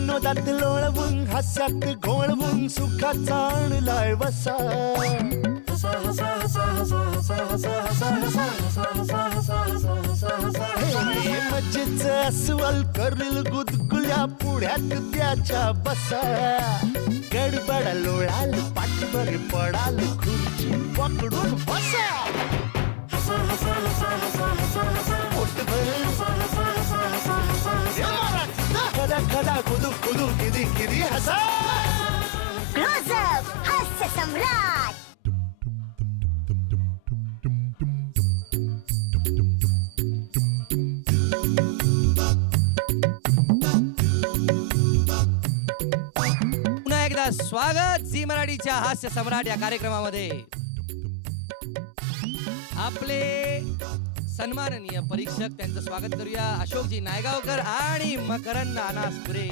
विनोदात लोळवून हास्यात घोळवून सुखाचा आणलाय वसा मजेच अस्वल करील गुदगुल्या पुढ्यात त्याच्या बसा गडबड लोळाल पाठीवर पडाल खुर्ची पकडून बसा खदा खदा खुदू खुदू किदी किदी हसा क्लोजअप हास्य सम्राट. पुन्हा एकदा स्वागत झी मराठीच्या हास्य सम्राट या कार्यक्रमामध्ये. आपले सन्माननीय परीक्षक त्यांचं स्वागत करूया. अशोकजी नायगावकर आणि मकरंद अनासपुरे.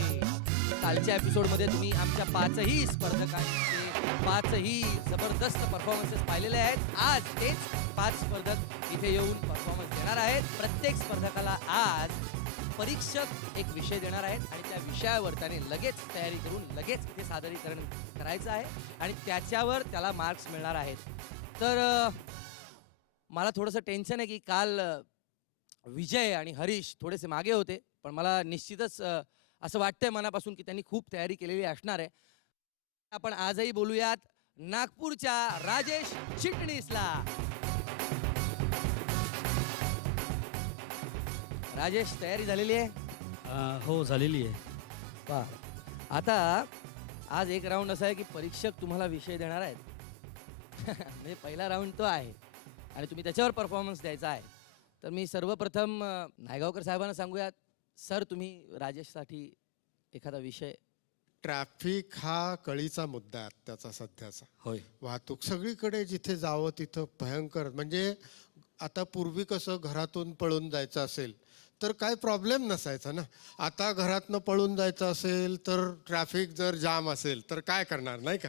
कालच्या एपिसोडमध्ये तुम्ही आमच्या पाचही स्पर्धकांचे पाचही जबरदस्त परफॉर्मन्सेस पाहिलेले आहेत. आज तेच 5 स्पर्धक इथे येऊन परफॉर्मन्स देणार आहेत. प्रत्येक स्पर्धकाला आज परीक्षक एक विषय देणार आहेत आणि त्या विषयावर त्याने लगेच तयारी करून लगेच इथे सादरीकरण करायचं आहे आणि त्याच्यावर त्याला मार्क्स मिळणार आहेत. तर मला थोडंसं टेन्शन आहे की काल विजय आणि हरीश थोडेसे मागे होते, पण मला निश्चितच असं वाटतंय मनापासून की त्यांनी खूप तयारी केलेली असणार आहे. आपण आजही बोलूयात नागपूरच्या राजेश चिटणीसला. राजेश, तयारी झालेली आहे? हो, झालेली आहे. वा. आता आज एक राऊंड असा आहे की परीक्षक तुम्हाला विषय देणार आहेत. म्हणजे पहिला राऊंड तो आहे आणि तुम्ही त्याच्यावर परफॉर्मन्स द्यायचा आहे. तर मी सर्वप्रथम नायगावकर साहेबांना सांगूयात, सर तुम्ही राजेशसाठी एखादा विषय. ट्रॅफिक हा कळीचा मुद्दा आहे त्याचा सध्याचा. होय. वाहतूक सगळीकडे जिथे जावं तिथं भयंकर. म्हणजे आता पूर्वी कसं घरातून पळून जायचं असेल तर काय प्रॉब्लेम नसायचा ना. आता घरातनं पळून जायचं असेल तर ट्रॅफिक जर जाम असेल तर काय करणार, नाही का?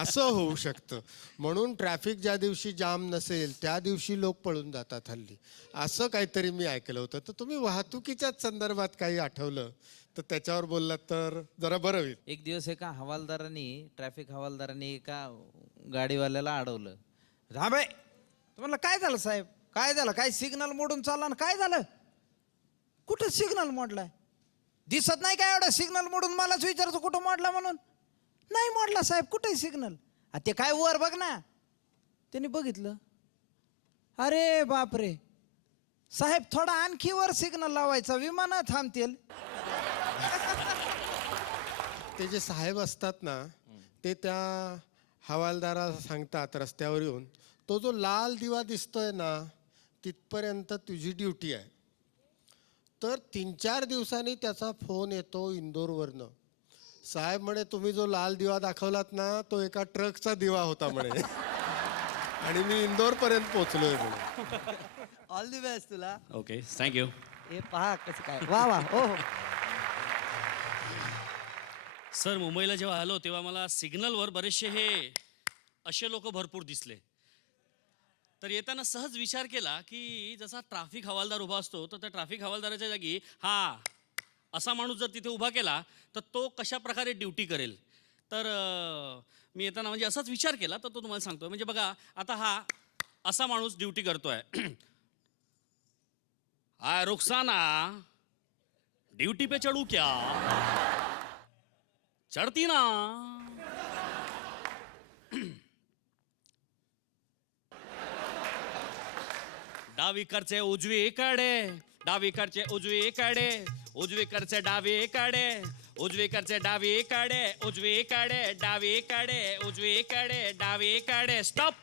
असं होऊ शकतं. म्हणून ट्रॅफिक ज्या दिवशी जाम नसेल त्या दिवशी लोक पळून जातात हल्ली, असं काहीतरी मी ऐकलं होतं. तर तुम्ही वाहतुकीच्याच संदर्भात काही आठवलं तर त्याच्यावर बोललात तर जरा बरं होईल. एक दिवस एका ट्रॅफिक हवालदारांनी एका गाडीवाल्याला अडवलं. थांबे, तुम्हाला काय झालं साहेब? काय झालं? काय सिग्नल मोडून चालला ना? काय झालं? कुठं सिग्नल मोडलाय? दिसत नाही काय एवढं सिग्नल मोडून? मलाच विचारतो कुठं मोडला म्हणून. नाही मोडला साहेब, कुठे सिग्नल? ते काय वर बघ ना. त्यांनी बघितलं, अरे बापरे साहेब, थोडा आणखी वर सिग्नल लावायचा, विमानं थांबतील. ते जे साहेब असतात ना ते त्या हवालदाराला सांगतात रस्त्यावर येऊन, तो जो लाल दिवा दिसतोय ना तिथपर्यंत तुझी ड्युटी आहे. तर 3-4 दिवसांनी त्याचा फोन येतो इंदोरवरनं. साहेब म्हणे तुम्ही जो लाल दिवा दाखवलात ना तो एका ट्रकचा दिवा होता म्हणे आणि मी इंदोरपर्यंत पोचलोय म्हणे. ऑल दी बेस्ट तुला. Okay, thank you. हे पहा कसं काय. वा वा. हो हो. सर, मुंबईला जेव्हा आलो तेव्हा मला सिग्नलवर बरेचसे हे असे लोक भरपूर दिसले. तर येताना सहज विचार केला की जसा ट्रॅफिक हवालदार उभा असतो तर त्या ट्रॅफिक हवालदाराच्या जागी असा माणूस जर तिथे उभा केला तर तो कशा प्रकारे ड्युटी करेल. तर मी येताना म्हणजे असाच विचार केला तर तो तुम्हाला सांगतोय. म्हणजे बघा, आता असा माणूस ड्युटी करतोय. रुखसाना, ड्यूटी पे चढू क्या? चढती ना. डावीकडचे उजवीकडे, डावीकडचे उजवीकडे, उजवीकडचे डावीकडे, उजवीकडचे डावीकडे, उजवीकडे डावीकडे, उजवीकडे डावीकडे. स्टॉप.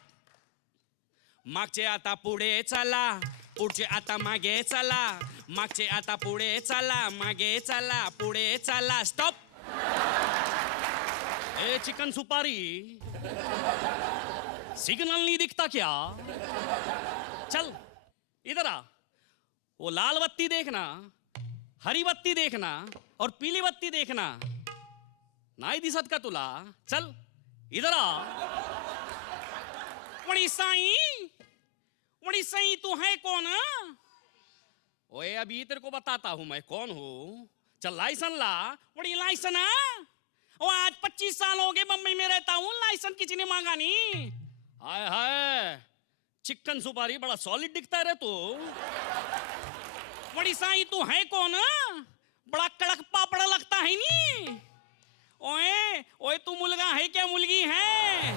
मागचे आता पुढे चला, पुढचे आता मागे चला, मागचे आता पुढे चला, मागे चला, पुढे चला. स्टॉप. ए चिकन सुपारी, सिग्नल नहीं दिखता क्या? चल इधर आ. वो लाल बत्ती देखना, हरी बत्ती देखना और पीली बत्ती देखना. नहीं दिसत का तुला? चल इधर आ. वड़ी साई तू है कौन? ओए अभी तेरे को बताता हूं मैं कौन हूं. चल लाइसन ला। बड़ी लाइसन है? ओ आज 25 साल हो गए बम्बई में रहता हूँ, लाइसन किसी ने मांगा नहीं। हाय हाय, चिकन सुपारी बड़ा सॉलिड दिखता है रे तू। बड़ी साई तू है कौन? बड़ा कड़क पापड़ लगता है नी। ओए ओए तू मुलगा है क्या मुलगी है?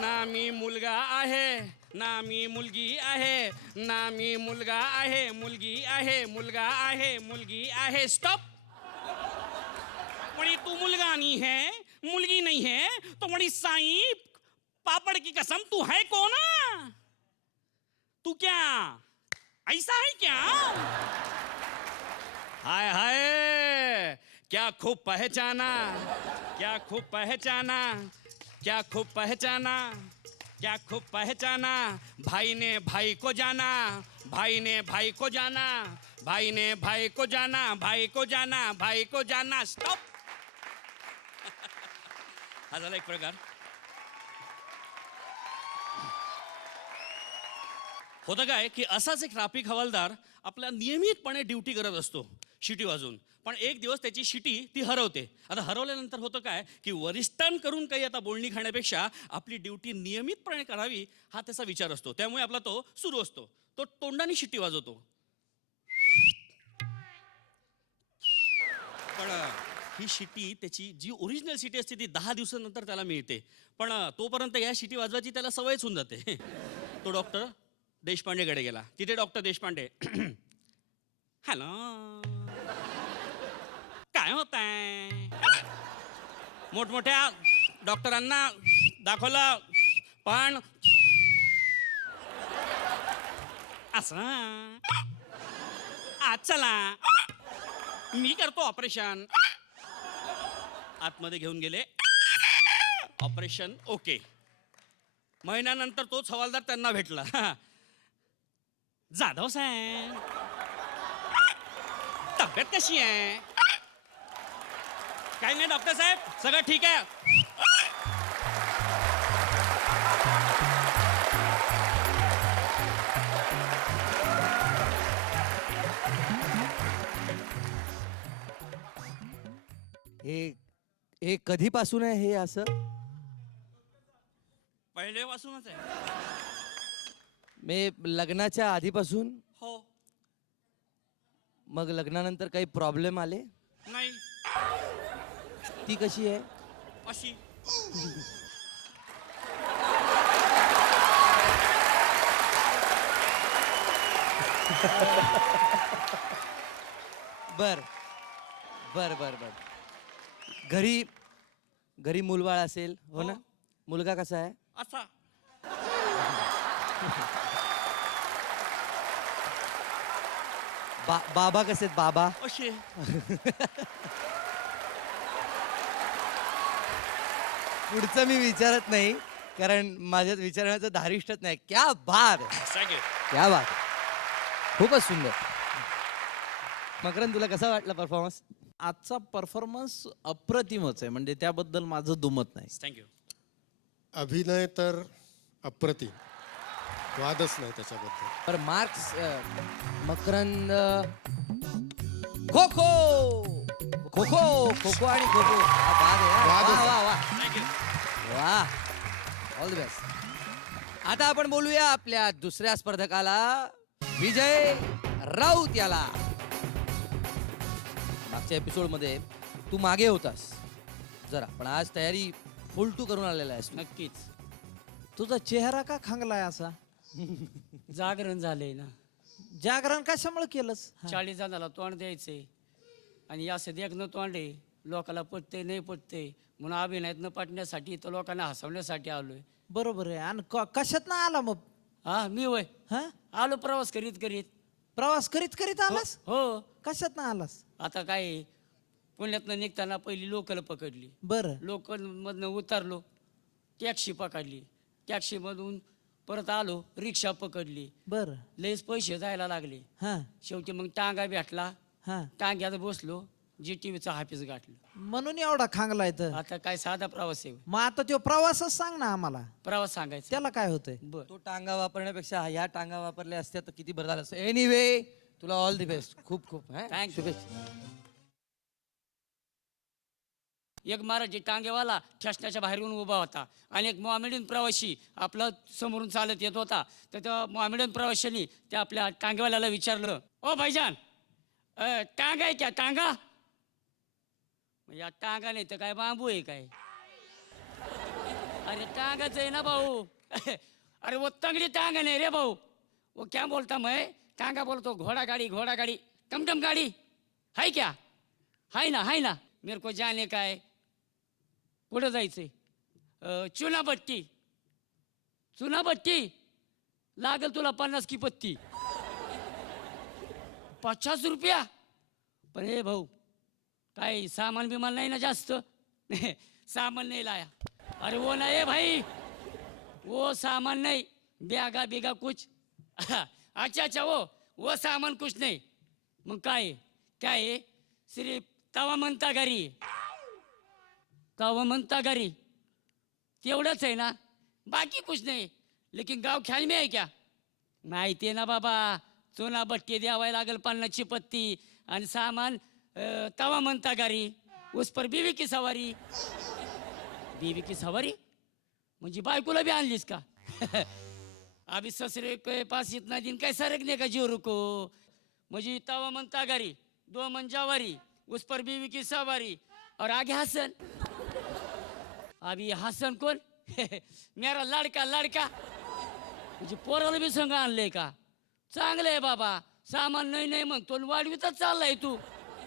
ना मी मुलगा आहे, ना मी मुलगी आहे, ना मी मुलगा आहे, मुलगी आहे, मुलगा आहे, मुलगी आहे। स्टॉप। बड़ी तू मुलगा नहीं है, मुलगी नहीं है, तो बड़ी साई पापड़ की कसम तू है कौन? तू क्या ऐसा है क्या? हाय हाय, क्या खूब पहचाना, क्या खूब पहचाना, क्या खूब पहचाना, क्या खूब पहचाना। भाई ने भाई को जाना, भाई ने भाई को जाना, भाई ने भाई को जाना, भाई को जाना, भाई को जाना। स्टॉप। हा झाला एक प्रकार। होतं काय की असाच एक ट्रॅफिक हवालदार आपल्या नियमितपणे ड्युटी करत असतो शिटी वाजून, पण एक दिवस त्याची शिटी ती हरवते. आता हरवल्यानंतर होतं काय की वरिष्ठांकडून काही आता बोलणी खाण्यापेक्षा आपली ड्युटी नियमितपणे करावी हा त्याचा विचार असतो. त्यामुळे आपला तो सुरू असतो. तो तोंडाने शिटी वाजवतो. पण ही शिटी त्याची जी ओरिजिनल शिटी असते ती 10 दिवसानंतर त्याला मिळते. पण तोपर्यंत या शिटी वाजवायची त्याला सवयच होऊन जाते. तो डॉक्टर देशपांडेकडे गेला. तिथे डॉक्टर देशपांडे, हॅलो काय होत आहे? मोठमोठ्या डॉक्टरांना दाखवलं, पण असं आज चला मी करतो ऑपरेशन. आतमध्ये घेऊन गेले. Operation okay. महिन्यानंतर तोच हवालदार त्यांना भेटला. जाधव साहेब तब्येत कशी आहे? काही नाही डॉक्टर साहेब, सगळं ठीक आहे. हे कधीपासून आहे हे असं? पहिलेपासूनच आहे. मे लग्नाच्या आधीपासून? हो. मग लग्नानंतर काही प्रॉब्लेम आले? नाही. ती कशी आहे? अशी. बर बर बर बर. घरी मूलबाळ असेल हो ना? हो. मुलगा कसा आहे? असा. बाबा कसे आहेत बाबा? अशी. पुढचं मी विचारत नाही कारण माझ्या विचारण्याचं धारिष्ठच नाही. क्या बात आहे, थँक्यू. क्या बात आहे. खूपच सुंदर. मकरंद तुला कसा वाटला परफॉर्मन्स? आजचा परफॉर्मन्स अप्रतिमच आहे, म्हणजे त्याबद्दल माझं दुमत नाही. थँक्यू. अभिनय तर अप्रतिम, वादच नाही त्याच्याबद्दल. पर मार्क्स मकरंद खो खो खो खो खो खो आणि खो खो. वादच. वा वा थँक्यू. वा. All the best. आता आपण बोलूया आपल्या दुसऱ्या स्पर्धकाला, विजय राऊत याला. मागच्या एपिसोड मध्ये तू मागे होतास जरा, पण आज तयारी फुल टू करून आलेला आहेस. नक्कीच. तुझा चेहरा का खांगलाय असा? जागरण झालंय ना. जागरण कशामुळे केलंस? 40 जणाला तोंड द्यायचंय आणि असं देखणं तोंड आहे. लोकाला पटते नाही पटते म्हणून अभिनयात न पटण्यासाठी तर लोकांना हसवण्यासाठी आलोय. बरोबर आहे. आणि कशात ना आला मग? हा मी वय हा, आलो प्रवास करीत करीत. प्रवास करीत करीत आलास? हो. कशात ना आलास? आता काय पुण्यातनं निघताना पहिली लोकल पकडली. बरं. लोकल मधनं उतरलो, टॅक्सी पकडली. टॅक्सी मधून परत आलो, रिक्षा पकडली. बरं. लयच पैसे जायला लागले. हा शेवटी मग टांगा भेटला. हा. टांग्यात बसलो, GTVचं ऑफिस गाठलं. म्हणून एवढा खांगलाय तर. आता काय साधा प्रवास आहे. मग आता तो प्रवासच सांग ना आम्हाला, प्रवास सांगायचा. त्याला काय होतंय? बर. तो टांगा वापरण्यापेक्षा ह्या टांगा वापरल्या असत्या तर किती बरं झालं असतं. एनिवे तुला ऑल दी बेस्ट. खूप खूप Thank you. शुभेच्छा. एक मराठी टांगेवाला ठसण्याच्या बाहेर येऊन उभा होता आणि एक मोहामेडन प्रवासी आपला समोरून चालत येत होता. तर त्या मोहामेडन प्रवाशांनी त्या आपल्या टांगेवाल्याला विचारलं, ओ भाईजान टांगा आहे क्या टांगा? या टांगा नाही तर काय बांबू आहे काय? अरे टांगाच आहे ना भाऊ. अरे वो तंगड़ी टांगा नहीं रे भाऊ. वो क्या बोलता मैं टांगा बोलतो घोड़ा गाड़ी टमटम गाड़ी है क्या? है ना मेरे को जाने का है. कुठं जायचंय? चुनाभट्टी लागल तुला 50 की पत्ती. 50 रुपया? पण हे भाऊ काय सामान बिमान नाही ना जास्त? सामान नाही लाया. अरे वो ना ये भाई, वो सामान नहीं, ब्यागा बिगा कुछ. अच्छा वो सामान कुछ नहीं. मग काय है? सिर्फ तवा म्हणता घरी तेवढंच आहे ना, बाकी कुछ नहीं. लेकिन गाव ख्याल में है क्या? माहिती आहे ना बाबा, चुना बट्टी द्यावाय लागेल 50 ची पत्ती आणि सामान तवा म्हणता घरी. उस पर बीवी की सवारी. बीवी की सवारी म्हणजे बायकोला भी आणलीस का? अभी ससुरे के पास इतना दिन कैसा रखने का जोरू को. मुझे तवा मनता गारी, 2 मन जावारी, उस पर बीवी की सवारी और आगे हसन. अभी हसन कौन? मेरा लड़का म्हणजे पोराला बी संग आणलंय का? चांगलं आहे बाबा. सामान नाही म्हणतो वाढवीतच चाललाय तू.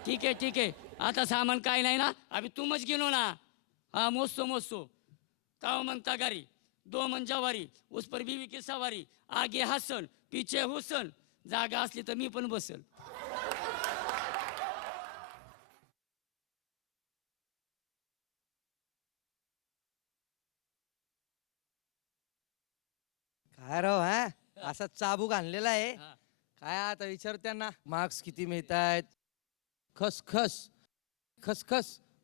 ठीक आहे आता सामान काय नाही ना, अभी तुमच गिनो ना. हाँ मोजतो. तवा मनता गारी, 2 मन जावारी, उस पर बीवी की सवारी, आगे हसन पीछे हुसन. जागा असली तर मी पण बसल. काय राव हा असा चाबूक आणलेला आहे. हा. काय आता विचार त्यांना मार्क्स किती मिळत आहेत.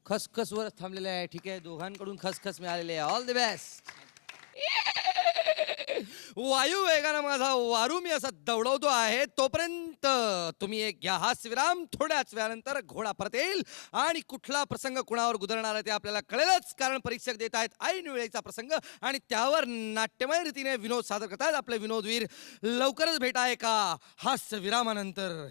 खसखस वर थांबलेले आहे. ठीक आहे, दोघांकडून खसखस मिळालेले आहे. All the best. वायू वेगानं माझा वारू मी असा दौडवतो आहे, तोपर्यंत तुम्ही एक घ्या हास्यविराम. थोड्याच वेळानंतर घोडा परत येईल आणि कुठला प्रसंग कुणावर गुदरणार आहे ते आपल्याला कळेलच, कारण परीक्षक देत आहेत ऐन वेळेचा प्रसंग आणि त्यावर नाट्यमय रीतीने विनोद सादर करतायत आपले विनोदवीर. लवकरच भेटा एका हास्यविरामानंतर.